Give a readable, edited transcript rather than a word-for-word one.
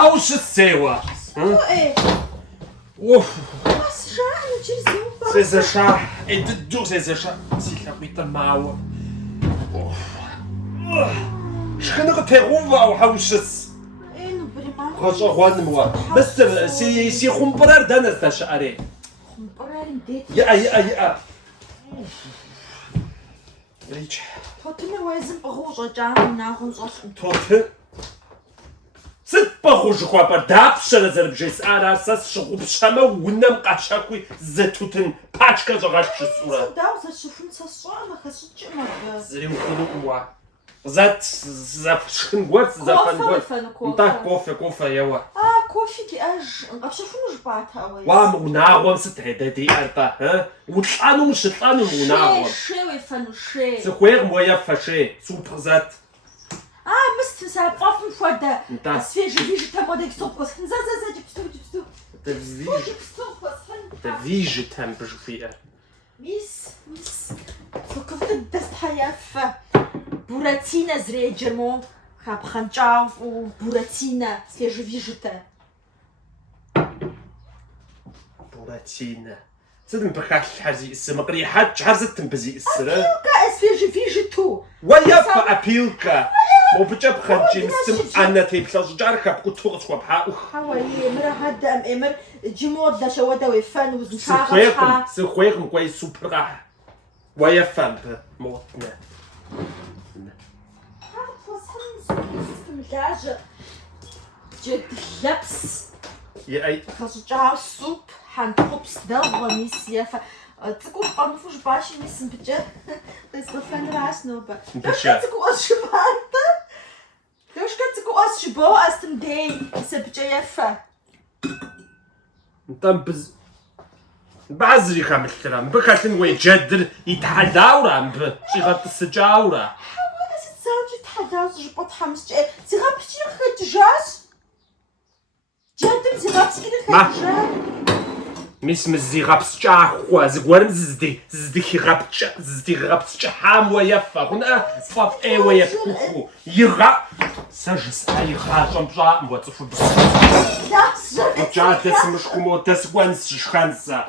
Hausch sceua. Uff. Was schade, Jesus. C'est ça chat. Et de dur c'est ça chat. Si la putain mau. شخنق تروفا وحوشس إنه بريمان خش أخوان موا بس سي خمبرار دانس تشعري خمبرار مديت يا ريش توتنا وازن بغوش جام ناخذ صوص توت ست بغوش خوا بردابش نزل بجيس أراسس شغوب شما ونم قشاكوي زتوتن باشكا زغاش صورة داوز شوفن صوص ما خسوتش ما زريم خلوقوا زات زفشن غوت زفن غوت نتا كوفي يوا كوفي كي اج شوفوا جباتها وي وام وناغوم ستهددي أربا ها وطلانو مش طلانو وناغوم شي ويفنو شي سخوير مويا فشي سوبر زات مست ساب قفن فودا سفيج فيج تمودك سوبكوس زا جبستو تفيج تم بجفير ميس فكفت دست حياف بوراتينا زري جرمو خاب خنجاف وبوراتينا سفيج فيجتا بوراتينا زدن بخاش حزي اسم قريحات حرزت بزي السرا أبيلكا سفيج فيجتو ويا أبيلكا مو بجاب خنجي مسم أنا تيبلاش جاركا بكو توغس وبحا حوالي مرة هدا أمر جمود دا شوادا ويفان وزنشاغا سخوير مكوي سوبر راح ويا فان موتنا ملاجة جد لبس يا أي خشجع السوب حنطبس دغوا ميسيا تقول قنفوش باشي ميسن بجا بس بفن راس نوبا لوش كتقو أشبانت لوش كتقو أشبو أستم دي سبجا يفا نطبز بعزري خامل كلام بخاتن ويجدر يتحداورا شي غط السجاورا زوجي تحداوز جبط حمس زغاب كتير خدجاز جدم زغاب كتير خدجاز ميس مزيغابس جاخوا زغورم زدي غابس حام ويفا هنا فاف اي ويفكو يغا سجس اي خاجم جا موتصف بس جات مش كومو تسوانس شخانسا